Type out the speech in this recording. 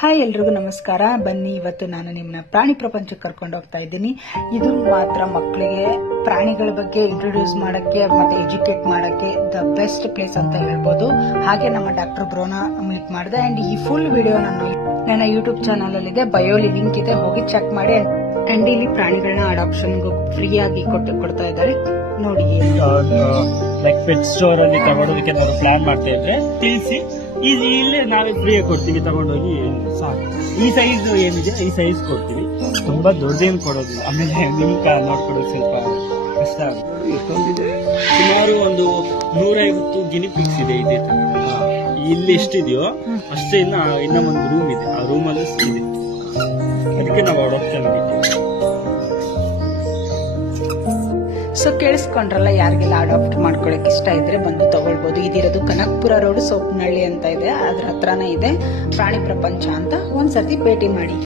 Hi ಎಲ್ರಿಗೂ ನಮಸ್ಕಾರ. ಬನ್ನಿ, ಇವತ್ತು ನಾನು ನಿಮ್ಮನ್ನ ಪ್ರಾಣಿ ಪ್ರಪಂಚಕ್ಕೆ ಕರ್ಕೊಂಡು ಹೋಗ್ತಾ ಇದ್ದೀನಿ. ಇದು ಮಾತ್ರ ಮಕ್ಕಳಿಗೆ ಪ್ರಾಣಿಗಳ ಬಗ್ಗೆ ಇಂಟ್ರೊಡ್ಯೂಸ್ ಮಾಡಕ್ಕೆ ಮತ್ತೆ ಎಜುಕೇಟ್ ಮಾಡಕ್ಕೆ ದ ಬೆಸ್ಟ್ ಪ್ಲೇಸ್ ಅಂತ ಹೇಳ್ಬೋದು. ಹಾಗೆ ನಮ್ಮ ಡಾಕ್ಟರ್ ಬ್ರೋನ ಮೀಟ್ ಮಾಡಿದೆ ಅಂಡ್ ಈ ಫುಲ್ ವಿಡಿಯೋ ನನ್ನ ಯೂಟ್ಯೂಬ್ ಚಾನಲ್ ಅಲ್ಲಿ ಇದೆ, ಬಯೋಲಿ ಲಿಂಕ್ ಇದೆ, ಹೋಗಿ ಚೆಕ್ ಮಾಡಿ. ಅಂಡ್ ಇಲ್ಲಿ ಪ್ರಾಣಿಗಳನ್ನ ಅಡಾಪ್ಷನ್ ಫ್ರೀ ಆಗಿ ಕೊಡ್ತಾ ಇದ್ದಾರೆ ನೋಡಿ. ಲೈಕ್ ಪೆಟ್ ಸ್ಟೋರ್ ಅಲ್ಲಿ ತಗೊಂಡೋದಕ್ಕೆ ನಾವು ಪ್ಲಾನ್ ಮಾಡ್ತಾ ಇದ್ರೆ ತಿಳಿಸಿ, ಇಲ್ಲೇ ನಾವೇ ಫ್ರೀಯಾಗಿ ಕೊಡ್ತೀವಿ, ತಗೊಂಡೋಗಿ ಸಾಕು. ಈ ಸೈಜ್ ಏನಿದೆ ಈ ಸೈಜ್ ಕೊಡ್ತೀವಿ, ತುಂಬಾ ದೊಡ್ಡದೇನು ಕೊಡೋದಿಲ್ಲ. ಆಮೇಲೆ ನಿಮ್ ನೋಡ್ಕೊಡೋದು ಸ್ವಲ್ಪ ಕಷ್ಟ ಆಗುತ್ತೆ. ಸುಮಾರು ಒಂದು 150 ಗಿನಿ ಪಿಕ್ಸ್ ಇದೆ ಇದೇ ತರ. ಇಲ್ಲಿ ಎಷ್ಟಿದೆಯೋ ಅಷ್ಟೇ ಇನ್ನ ಒಂದು ರೂಮ್ ಇದೆ, ಆ ರೂಮ್ ಅಲ್ಲಿ ಇದೆ. ಅದಕ್ಕೆ ನಾವು ಅಡಾಪ್ಷನ್ ಮಾಡಿದ್ದೀವಿ. ಸೊ ಕೇಳಿಸ್ಕೊಂಡ್ರಲ್ಲ, ಯಾರಿಗೆಲ್ಲ ಅಡಾಪ್ಟ್ ಮಾಡ್ಕೊಳಕ್ ಇಷ್ಟ ಇದ್ರೆ ಬಂದು ತಗೊಳ್ಬಹುದು. ಇದಿರೋದು ಕನಕಪುರ ರೋಡ್, ಸೋಪನಹಳ್ಳಿ ಅಂತ ಇದೆ, ಅದ್ರ ಹತ್ರನೇ ಇದೆ ಪ್ರಾಣಿ ಪ್ರಪಂಚ ಅಂತ. ಒಂದ್ಸತಿ ಭೇಟಿ ಮಾಡಿ.